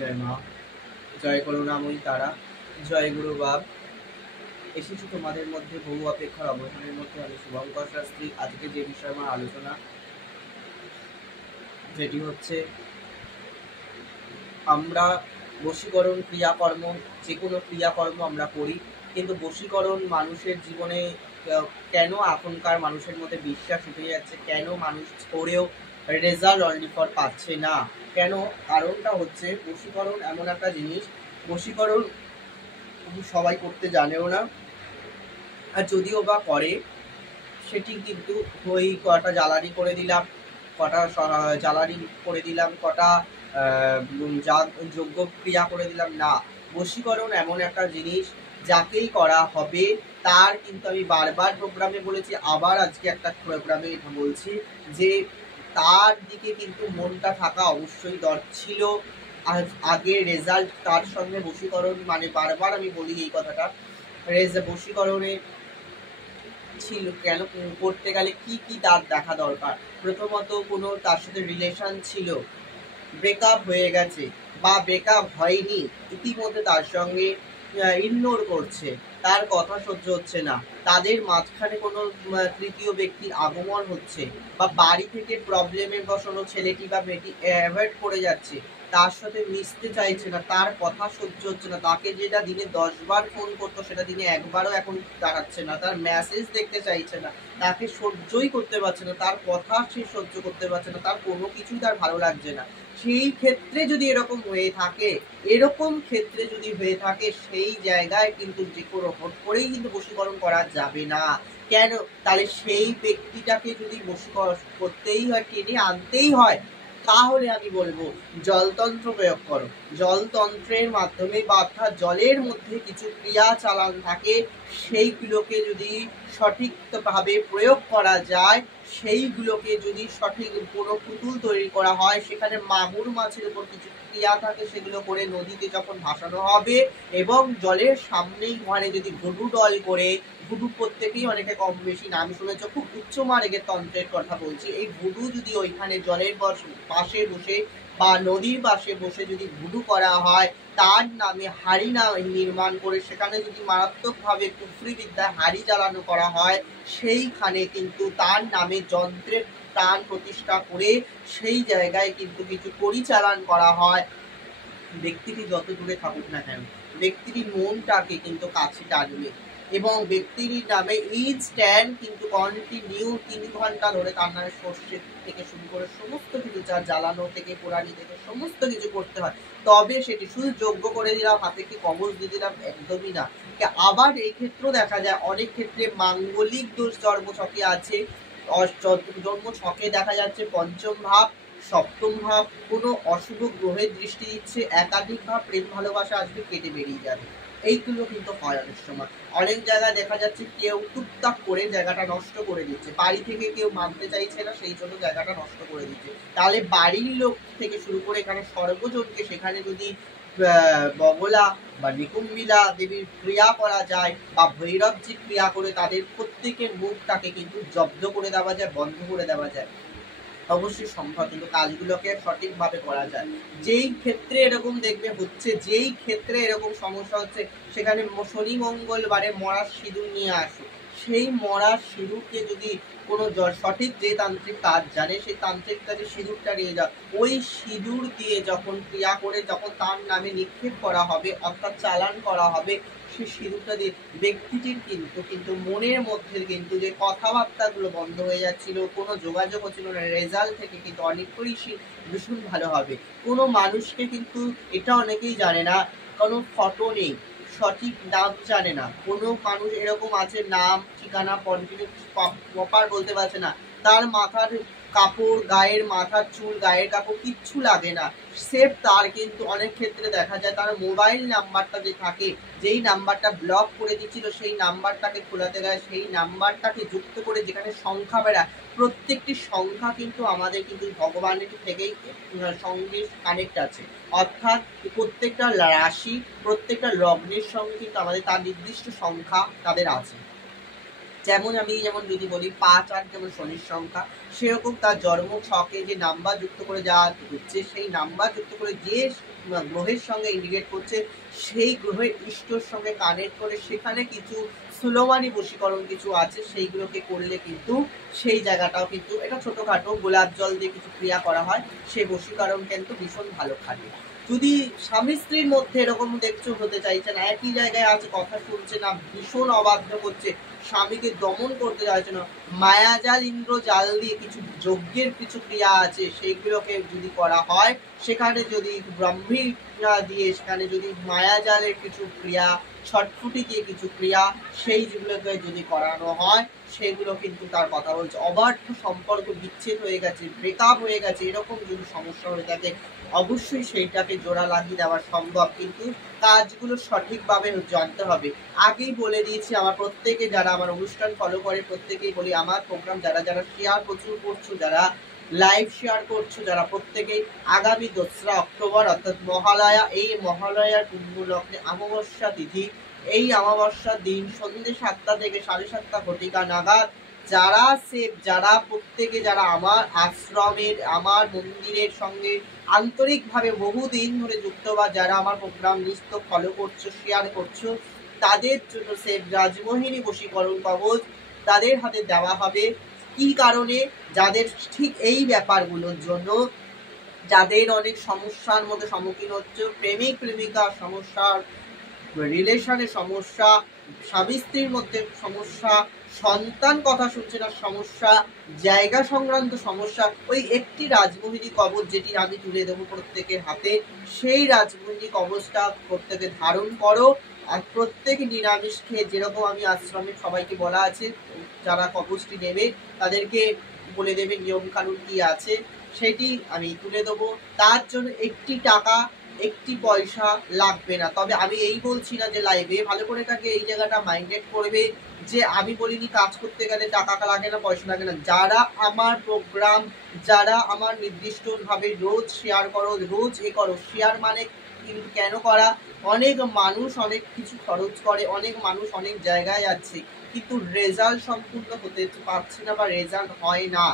জয় মা, জয় করুণাময়ী তারা, জয় গুরু বাপ। এসেছি তোমাদের মধ্যে বহু অপেক্ষার অবসানের মধ্যে। আমি শুভঙ্কর শাস্ত্রী। আজকে যে বিষয়ে আমার আলোচনা, যেটি হচ্ছে আমরা বশীকরণ ক্রিয়াকর্ম, যে কোনো ক্রিয়াকর্ম আমরা করি, কিন্তু বশীকরণ মানুষের জীবনে কেন এখনকার মানুষের মধ্যে বিশ্বাস উঠে যাচ্ছে, কেন মানুষ করেও রেজাল্ট অনলি ফর পাচ্ছে না, কেন? কারণটা হচ্ছে বশীকরণ এমন একটা জিনিস, বশীকরণ সবাই করতে জানেও না, আর যদিও বা করে সেটি কিন্তু ওই কটা জ্বালানি করে দিলাম, কটা জ্বালানি করে দিলাম, কটা যোগ্য ক্রিয়া করে দিলাম না। বশীকরণ এমন একটা জিনিস, যাকেই করা হবে তার কিন্তু, আমি বারবার প্রোগ্রামে বলেছি, আবার আজকে একটা প্রোগ্রামে এটা বলছি, যে তার দিকে কিন্তু মনটা থাকা অবশ্যই দরকার ছিল। আগে রেজাল্ট তার সঙ্গে বশীকরণ, মানে বারবার আমি বলি এই কথাটা, বশীকরণে ছিল কেন করতে গেলে কি কি তার দেখা দরকার। প্রথমত, কোনো তার সাথে রিলেশন ছিল, ব্রেকআপ হয়ে গেছে বা ব্রেকআপ হয়নি, ইতিমধ্যে তার সঙ্গে ইগনোর করছে, তার কথা সহ্য হচ্ছে না, তাদের মাঝখানে কোনো তৃতীয় ব্যক্তির আগমন হচ্ছে, বা বাড়ি থেকে প্রবলেমের বশত ছেলেটি বা মেয়েটি অ্যাভয়েড করে যাচ্ছে, তার সাথে মিশতে চাইছে না, তার কথা সহ্য হচ্ছে না, তাকে যেটা দিনে 10 বার ফোন করতো সেটা দিনে একবারও এখন দাঁড়াচ্ছে না, তার মেসেজ দেখতে চাইছে না, তাকে সহ্যই করতে পারছে না, তার কথা সে সহ্য করতে পারছে না, তার কোনো কিছুই তার ভালো লাগছে না। সেই ক্ষেত্রে যদি এরকম হয়ে থাকে, সেই জায়গায় কিন্তু যে কোনো হট করেই কিন্তু বশীকরণ করা যাবে না। কেন? তাহলে সেই ব্যক্তিটাকে যদি বশীকরণ করতেই হয়, টেনে আনতেই হয়, তাহলে আমি বলবো জলতন্ত্র প্রয়োগ করো। জলতন্ত্রের মাধ্যমে বা অর্থাৎ জলের মধ্যে কিছু ক্রিয়া চালান থাকে, সেইগুলোকে যদি সঠিকভাবে প্রয়োগ করা যায়, সেইগুলোকে যদি সঠিক কোনো পুতুল তৈরি করা হয়, সেখানে মাগুর মাছের উপর কিছু ক্রিয়া থাকে, সেগুলো করে নদীতে যখন ভাসানো হবে, এবং জলের সামনেই ঘরে যদি ভুডু ডল করে, ভুডু প্রত্যেকেই অনেকে কম বেশি নাম শুনেছ, খুব উচ্চ মার্গের তন্ত্রের কথা বলছি, এই ভুডু যদি ওইখানে জলের পাশে বসে বা নদীর পাশে বসে যদি ভুডু করা হয়, তার নামে হাড়ি নির্মাণ করে সেখানে যদি মারাত্মকভাবে কুফরি বিদ্যায় হাড়ি জ্বালানো করা হয়, সেইখানে কিন্তু তার নামে যন্ত্রের প্রাণ প্রতিষ্ঠা করে সেই জায়গায় কিন্তু কিছু পরিচালন করা হয়, ব্যক্তিটি যত দূরে থাকুক না কেন, ব্যক্তিটির মনটাকে কিন্তু কাছে টানবে, এবং ব্যক্তির নামে ইনস্ট্যান্ট কিন্তু কন্টিনিউ 3 ঘন্টা ধরে তার নামে সর্ষে থেকে শুরু করে সমস্ত কিছু, যা জ্বালানো থেকে পোড়ানি থেকে সমস্ত কিছু করতে হয়, তবে সেটি শুধু যোগ্য করে দিলাম, হাতে কি কবজ দিয়ে দিলাম, একদমই না। আবার এই ক্ষেত্রেও দেখা যায় অনেক ক্ষেত্রে মাঙ্গলিক দোষ জন্মছকে আছে, জন্মছকে দেখা যাচ্ছে পঞ্চম ভাব, সপ্তম ভাব কোনো অশুভ গ্রহের দৃষ্টি দিচ্ছে, একাধিক ভাব প্রেম ভালোবাসা আসবে, কেটে বেরিয়ে যাবে, এইগুলো কিন্তু হয় অনেক সময়। অনেক জায়গায় দেখা যাচ্ছে কেউ টুকটাক করে জায়গাটা নষ্ট করে দিচ্ছে, বাড়ি থেকে কেউ মানতে চাইছে না, সেই জন্য জায়গাটা নষ্ট করে দিচ্ছে। তাহলে বাড়ির লোক থেকে শুরু করে এখানে সর্বজনকে সেখানে যদি বগলা বা নিকুম্বিলা দেবীর ক্রিয়া করা যায়, বা ভৈরবজি ক্রিয়া করে তাদের প্রত্যেকের মুখটাকে কিন্তু জব্দ করে দেওয়া যায়, বন্ধ করে দেওয়া যায়, অবশ্যই সম্ভব, কিন্তু কাজগুলোকে সঠিকভাবে করা যায়। যেই ক্ষেত্রে এরকম দেখবে হচ্ছে, যেই ক্ষেত্রে এরকম সমস্যা হচ্ছে, সেখানে শনি মঙ্গলবারে মরার সিঁদুর নিয়ে আসো, সেই মরার সিঁদুরকে যদি কোনো সঠিক যে তান্ত্রিক কাজ জানে, সেই তান্ত্রিক কাজে সিঁদুরটা নিয়ে যাও, ওই সিঁদুর দিয়ে যখন ক্রিয়া করে যখন তার নামে নিক্ষেপ করা হবে, অর্থাৎ চালান করা হবে, সেই সিঁদুরটা দিয়ে ব্যক্তিটির কিন্তু মনের মধ্যে কিন্তু যে কথাবার্তাগুলো বন্ধ হয়ে যাচ্ছিল, কোনো যোগাযোগ হচ্ছিল না, রেজাল্ট থেকে কিন্তু অনেকটাই ভীষণ ভালো হবে। কোনো মানুষকে কিন্তু, এটা অনেকেই জানে না, কোনো ফটো নেই, সঠিক নাম জানে না, কোনো মানুষ এরকম আছে নাম ঠিকানা প্রপার বলতে পারছে না, তার মাথার কাপড়, গায়ের মাথার চুল, গায়ের কাপড় কিচ্ছু লাগে না, সেফ, তার কিন্তু অনেক ক্ষেত্রে দেখা যায় তার মোবাইল নাম্বারটা যে থাকে, যেই নাম্বারটা ব্লক করে দিচ্ছিল, সেই নাম্বারটাকে খোলাতে গেলে সেই নাম্বারটাকে যুক্ত করে যেখানে সংখ্যা বেড়ায়, প্রত্যেকটি সংখ্যা কিন্তু আমাদের কিন্তু ভগবানের থেকেই সঙ্গে কানেক্ট আছে, অর্থাৎ প্রত্যেকটা রাশি, প্রত্যেকটা লগ্নের সঙ্গে কিন্তু আমাদের তার নির্দিষ্ট সংখ্যা তাদের আছে। যেমন যদি বলি 5 8 যেমন শনির সংখ্যা, সেরকম তার জন্ম ছকে যে নাম্বার যুক্ত করে যা হচ্ছে, সেই নাম্বার যুক্ত করে যে গ্রহের সঙ্গে ইন্ডিকেট করছে, সেই গ্রহের ইষ্টর সঙ্গে কানেক্ট করে সেখানে কিছু সুলোমানি বশীকরণ কিছু আছে, সেইগুলোকে করলে কিন্তু সেই জায়গাটাও কিন্তু এটা ছোটখাটো গোলাপ জল দিয়ে কিছু ক্রিয়া করা হয়, সেই বশীকরণ কিন্তু ভীষণ ভালো খাটে। যদি স্বামী স্ত্রীর মধ্যে এরকম দেখছো হতে চাইছে না, একই জায়গায় আছে, কথা শুনছে না, ভীষণ অবাধ্য করছে, স্বামীকে দমন করতে চাইছে না, মায়াজাল ইন্দ্রজাল দিয়ে কিছু যজ্ঞের কিছু ক্রিয়া আছে, সেইগুলোকে যদি করা হয়, সেখানে যদি ব্রাহ্মী দিয়ে, সেখানে যদি মায়াজালের কিছু ক্রিয়া, ছটফুটি দিয়ে কিছু ক্রিয়া, সেই যেগুলোকে যদি করানো হয়, সেগুলো কিন্তু তার কথা বলছে অবাধ্য সম্পর্ক বিচ্ছেদ হয়ে গেছে, ব্রেকআপ হয়ে গেছে, এরকম যদি সমস্যা হয়ে থাকে, অবশ্যই সেইটাকে জোড়া লাগিয়ে দেওয়া সম্ভব, কিন্তু কাজগুলো সঠিকভাবে জানতে হবে। আগেই বলে দিয়েছি, আমার প্রত্যেকে যারা আমার অনুষ্ঠান ফলো করে প্রত্যেকেই বলি, আমার প্রোগ্রাম যারা যারা শেয়ার প্রচুর করছো, যারা লাইভ শেয়ার করছো, যারা প্রত্যেকেই আগামী 2রা অক্টোবর অর্থাৎ মহালয়া, এই মহালয়ার পুণ্যলগ্নে অমাবস্যা তিথি, এই অমাবস্যার দিন সন্ধ্যে 7টা থেকে 7:30 ঘটিকা নাগাদ যারা প্রত্যেকে যারা আমার আশ্রমের, আমার মন্দিরের সঙ্গে আন্তরিকভাবে বহুদিন ধরে যুক্ত, বা যারা আমার প্রোগ্রাম নিত্য ফলো করছো, শেয়ার করছো, তাদের জন্য সেভ রাজমোহিনী বশীকরণ কবচ তাদের হাতে দেওয়া হবে। কি কারণে? যাদের ঠিক এই ব্যাপারগুলোর জন্য, যাদের অনেক সমস্যার মধ্যে সম্মুখীন হচ্ছে, প্রেমিক প্রেমিকার সমস্যা, রিলেশনের সমস্যা, স্বামী স্ত্রীর মধ্যে সমস্যা, সন্তান কথা শুনছে না সমস্যা, জায়গা সংক্রান্ত সমস্যা, ওই একটি রাজমোহিনী কবচ যেটি আমি তুলে দেবো প্রত্যেকের হাতে, সেই রাজমোহিনী কবচটা প্রত্যেকে ধারণ করো। আর প্রত্যেক নিরামিষ খেয়ে, যেরকম আমি আশ্রমে সবাইকে বলা আছে, যারা কবচটি নেবে তাদেরকে বলে দেবে নিয়ম কানুন কি আছে, সেটি আমি তুলে দেবো। তার জন্য একটি টাকা, একটি পয়সা লাগবে না। তবে আমি এই বলছি না যে লাইভে, ভালো করে তাকে এই জায়গাটা মাইন্ডেড করবে যে আমি বলিনি কাজ করতে গেলে টাকা লাগে না, পয়সা লাগে না। যারা আমার প্রোগ্রাম, যারা আমার নির্দিষ্টভাবে রোজ শেয়ার করো, রোজ করো, শেয়ার মানে কিন্তু কেন করা, অনেক মানুষ অনেক কিছু খরচ করে, অনেক মানুষ অনেক জায়গায় আছে, কিন্তু রেজাল্ট সম্পূর্ণ হতে পারছে না বা রেজাল্ট হয় না।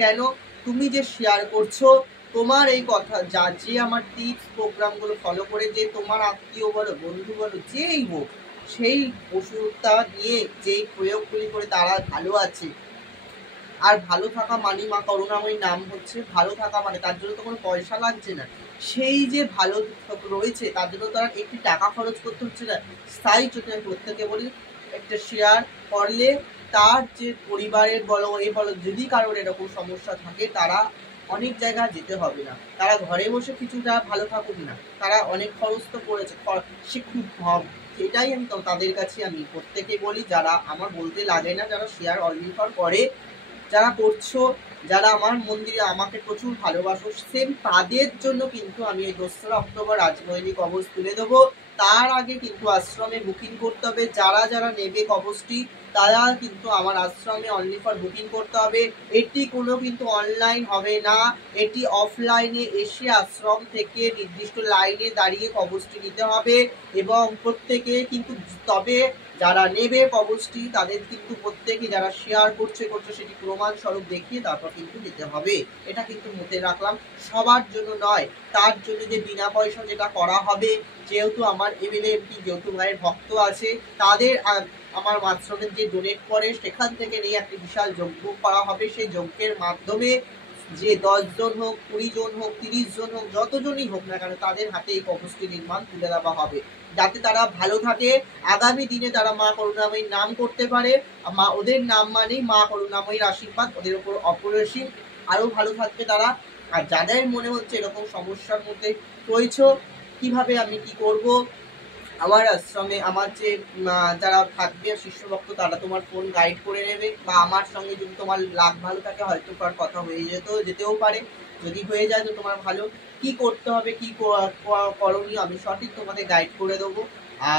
কেন? তুমি যে শেয়ার করছো, তোমার এই কথা যে আমার টিপস প্রোগ্রামগুলো ফলো করে, যে তোমার আত্মীয় বলো, বন্ধু বলো, যেই হোক, সেই ওষুধটা নিয়ে যেই প্রয়োগগুলি করে তারা ভালো আছে। আর ভালো থাকা মানে মা করুণাময়ী নাম হচ্ছে ভালো থাকা, মানে তার জন্য তো কোনো পয়সা লাগছে না, সেই যে ভালো রয়েছে তার জন্য তো আর একটি টাকা খরচ করতে হচ্ছে না। স্থায়ী চোখে প্রত্যেকে বলি, একটা শেয়ার করলে তার যে পরিবারের বলো, এই বলো, যদি কারোর এরকম সমস্যা থাকে, তারা অনেক জায়গায় যেতে হবে না, তারা ঘরে বসে কিছুটা ভালো থাকুক না, তারা অনেক খরচ তো করেছে, সে খুব এটাই আমি তো তাদের কাছে আমি প্রত্যেকে বলি, যারা আমার বলতে লাগে না, যারা শেয়ার অলরেডি করে, যারা করছো, যারা আমার মন্দিরে আমাকে প্রচুর ভালোবাসো, সেম তাদের জন্য কিন্তু আমি এই 2রা অক্টোবর রাজমোহিনী কবচ তুলে দেবো। তার আগে কিন্তু আশ্রমে বুকিং করতে হবে। যারা যারা নেবে কবচটি, তারা কিন্তু আমার আশ্রমে অনলি ফর বুকিং করতে হবে। এটি কোনো কিন্তু অনলাইন হবে না, এটি অফলাইনে এসে আশ্রম থেকে নির্দিষ্ট লাইনে দাঁড়িয়ে কবচটি নিতে হবে। এবং প্রত্যেকে কিন্তু, তবে যারা নেবে কবচটি তাদের কিন্তু প্রত্যেকে যারা শেয়ার করছে সেটি প্রমাণ স্বরূপ দেখিয়ে তারপর কিন্তু নিতে হবে। এটা কিন্তু মনে রাখলাম, সবার জন্য নয়। তার জন্য যে বিনা পয়সা যেটা করা হবে, যেহেতু আমার এমএলএ এমপি যেহেতু ভাইয়ের ভক্ত আছে, তাদের আমার আশ্রমের যে ডোনেট করে সেখান থেকে নিয়ে একটি বিশাল যজ্ঞ করা হবে। সেই যজ্ঞের মাধ্যমে যে 10 জন হোক, 20 জন হোক, 30 জন হোক, যতজনই হোক না কেন, তাদের হাতে এই কবচটি নির্মাণ তুলে দেওয়া হবে, যাতে তারা ভালো থাকে, আগামী দিনে তারা মা করুণাময়ীর নাম করতে পারে। মা, ওদের নাম মানেই মা করুণাময়ীর আশীর্বাদ ওদের উপর অপরিসীম, আরো ভালো থাকবে তারা। আর যাদের মনে হচ্ছে এরকম সমস্যার মধ্যে রয়েছে, কিভাবে আমি কি করব, আমার আশ্রমে আমার যে যারা থাকবে শিষ্যভক্ত, তারা তোমার ফোন গাইড করে নেবে, বা আমার সঙ্গে যদি তোমার লাগ ভালো থাকে, হয়তো তার কথা হয়ে যেতেও পারে। যদি হয়ে যায় তো তোমার ভালো, কি করতে হবে, কি করণীয়, আমি সঠিক তোমাদের গাইড করে দেবো।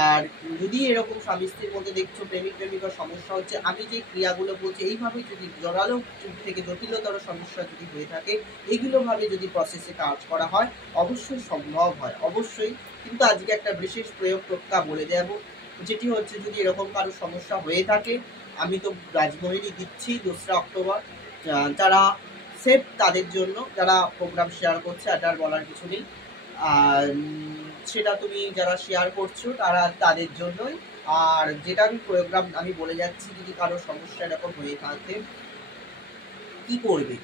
আর যদি এরকম স্বামী স্ত্রীর মধ্যে দেখছো প্রেমিক প্রেমিকার সমস্যা হচ্ছে, আমি যে ক্রিয়াগুলো বলছি এইভাবে যদি জোরালো থেকে জটিলতর সমস্যা যদি হয়ে থাকে, এইগুলো ভাবে যদি প্রসেসে কাজ করা হয়, অবশ্যই সম্ভব হয়, অবশ্যই। কিন্তু আজকে একটা বিশেষ প্রয়োগ টোটকা বলে দেব, যেটি হচ্ছে, যদি এরকম কারো সমস্যা হয়ে থাকে, আমি তো রাজমোহিনী দিচ্ছি 2রা অক্টোবর, যারা সেফ তাদের জন্য, যারা প্রোগ্রাম শেয়ার করছে, আর বলার কিছু নেই। আর সেটা তুমি যারা শেয়ার করছো তারা তাদের জন্যই। আর যেটা আমি প্রোগ্রাম আমি বলে যাচ্ছি, যদি কারো সমস্যা এরকম হয়ে থাকে কি করবে,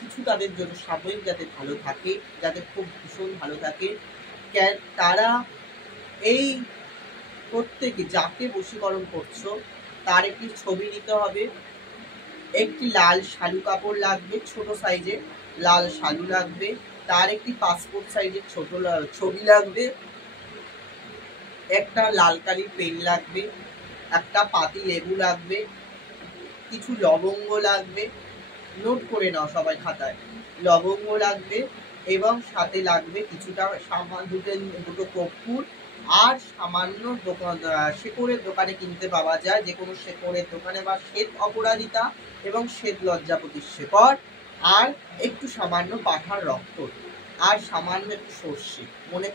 কিছু তাদের জন্য সাময়িক যাতে ভালো থাকে, যাতে খুব ভীষণ ভালো থাকে, তারা এই প্রত্যেকে যাকে বশীকরণ করছো তার একটি ছবি নিতে হবে, একটি লাল শালু কাপড় লাগবে, ছোট সাইজের লাল শালু লাগবে, তার একটি পাসপোর্ট সাইজের ছোট ছবি লাগবে, একটা লাল কালির পেন লাগবে, একটা পাতি লেবু লাগবে, কিছু লবঙ্গ লাগবে, নোট করে নাও সবাই খাতায়, লবঙ্গ লাগবে, এবং সাথে লাগবে কিছুটা দুটো কর্পূর, আর সামান্য শেকড়ের দোকানে কিনতে পাওয়া যায়, যে কোনো শেকড়ের দোকানে, বা শ্বেত অপরাজিতা এবং শ্বেত লজ্জাপতির শেকড়, আর একটু সামান্য পাঠার রক্ত, আর সামান্য একটু সর্ষে। মনে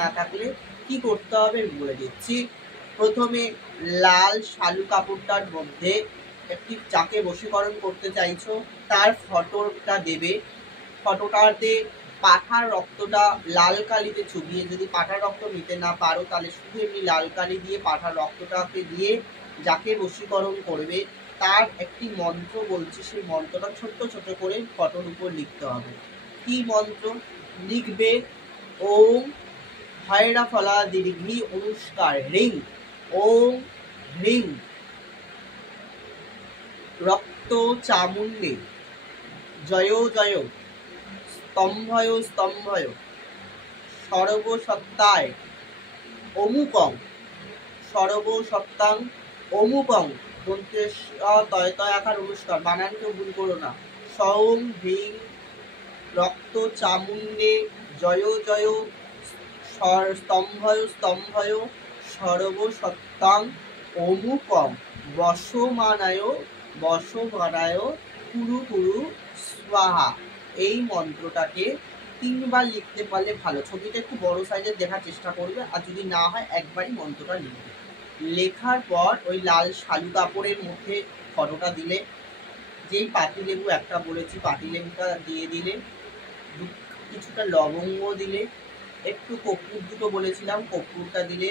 না থাকলে কি করতে হবে আমি বলে দিচ্ছি। প্রথমে লাল শালু কাপড়টার মধ্যে একটি, যাকে বশীকরণ করতে চাইছো তার ফটোটা দেবে, ফটোটাতে পাঠার রক্তটা লাল কালিতে চুবিয়ে, যদি পাঠার রক্ত নিতে না পারো তাহলে শুধু এমনি লাল কালি দিয়ে পাঠার রক্তটাকে দিয়ে যাকে বশীকরণ করবে তার একটি মন্ত্র বলছি, সেই মন্ত্রটা ছোট্ট ছোট করে ফটোর উপর লিখতে হবে। কি মন্ত্র লিখবে? ওম হয়রা ফলা দীর্ঘি অনুষ্কার রিং, ওম হ্রিং রক্ত চামুণ্ডে জয় জয় স্তম্ভয় স্তম্ভয় সর্বসত্তায় অমুকং সর্বসত্তাং অমুকং, তয় তয় আকার অনুষ্কার, বানান কেউ ভুল করো না। সৌম ভীং রক্ত চামুণ্ডে জয় জয় স্তম্ভয় স্তম্ভয় সর্বসত্তাং অমুকং বশমানায় বশমানায় কুরু কুরু স্বাহা। এই মন্ত্রটাকে 3বার লিখতে পারলে ভালো। ছবিটা একটু বড় সাইজের দেখার চেষ্টা করবে, আর যদি না হয় একবারই মন্ত্রটা লিখবে। লেখার পর ওই লাল শালু কাপড়ের মধ্যে ফটোটা দিলে, যেই পাতিলেবু একটা বলেছি পাতিলেবুটা দিয়ে দিলে, কিছুটা লবঙ্গ দিলে, একটু কর্পূর দুটো বলেছিলাম কর্পূরটা দিলে,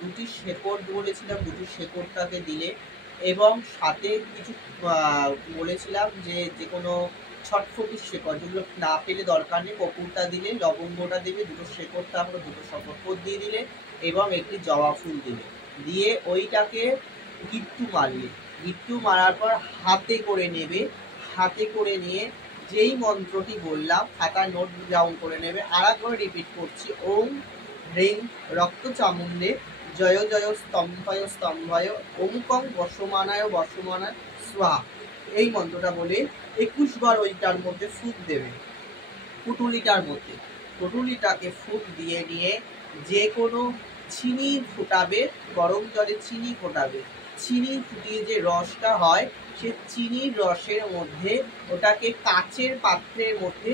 দুটি শেকড় বলেছিলাম দুটি শেকড়টাকে দিলে, এবং সাথে কিছু বলেছিলাম যে কোনো ছটফটির শেকড়, যেগুলো না পেলে দরকার নেই, কর্পূরটা দিলে, লবঙ্গটা দেবে, দুটো শেকড়টা আমরা দুটো শপথ দিয়ে দিলে, এবং একটি জবা ফুল দিলে, দিয়ে ওইটাকে গিট্টু মারলে, গিট্টু মারার পর হাতে করে নেবে, হাতে করে নিয়ে যেই মন্ত্রটি বললাম খাতায় নোট ডাউন করে নেবে। আর একবার রিপিট করছি, ওম হ্রিং রক্ত চামুণ্ডে জয় জয় স্তম্ভয় স্তম্ভয় অমুকং বশমানায় বশমানায় স্বাহা। এই মন্ত্রটা বলে 21 বার ওইটার মধ্যে ফুঁক দেবে, পুটুলিটার মধ্যে। পুটুলিটাকে ফুঁক দিয়ে নিয়ে যে কোনো চিনি ফোটাবে, গরম জলে চিনি ফোটাবে, চিনি ফুটিয়ে যে রসটা হয় সে চিনির রসের মধ্যে ওটাকে কাচের পাত্রের মধ্যে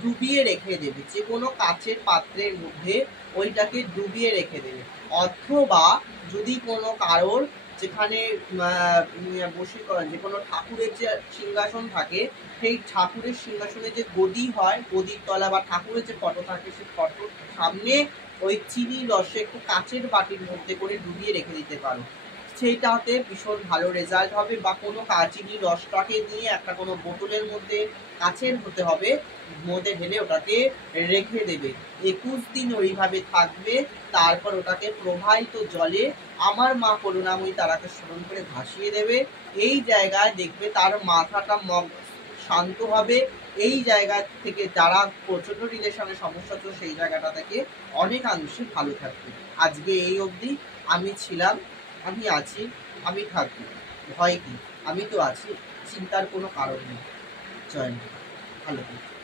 ডুবিয়ে রেখে দেবে, যে কোনো কাচের পাত্রের মধ্যে ওইটাকে ডুবিয়ে রেখে দেবে। অথবা যদি কোনো কারোর যেখানে যে কোনো ঠাকুরের যে সিংহাসন থাকে, সেই ঠাকুরের সিংহাসনে যে গদি হয়, গদির তলা বা ঠাকুরের যে ফটো থাকে, সেই ফটোর সামনে ওই চিনি রসে একটু কাচের বাটির মধ্যে করে ডুবিয়ে রেখে দিতে পারো, সেইটাতে ভীষণ ভালো রেজাল্ট হবে। বা কোনো চিনি রসটাকে নিয়ে একটা কোনো বোতলের মধ্যে, কাচের হতে হবে, মধ্যে ঢেলে ওটাকে রেখে দেবে, 21 দিন ওইভাবে থাকবে। তারপর ওটাকে প্রবাহিত জলে আমার মা করুণাময়ী তারাকে স্মরণ করে ভাসিয়ে দেবে। এই জায়গায় দেখবে তার মাথাটা শান্ত হবে। এই জায়গা থেকে যারা প্রচন্ড রিলেশনের সমস্যা ছিল সেই জায়গাটা থেকে অনেকাংশে ভালো থাকবে। আজকে এই অবধি আমি ছিলাম, আমি আছি, আমি থাকবো, ভয় কি, আমি তো আছি, চিন্তার কোনো কারণ নেই। জয় মা, ভালো থাকবে।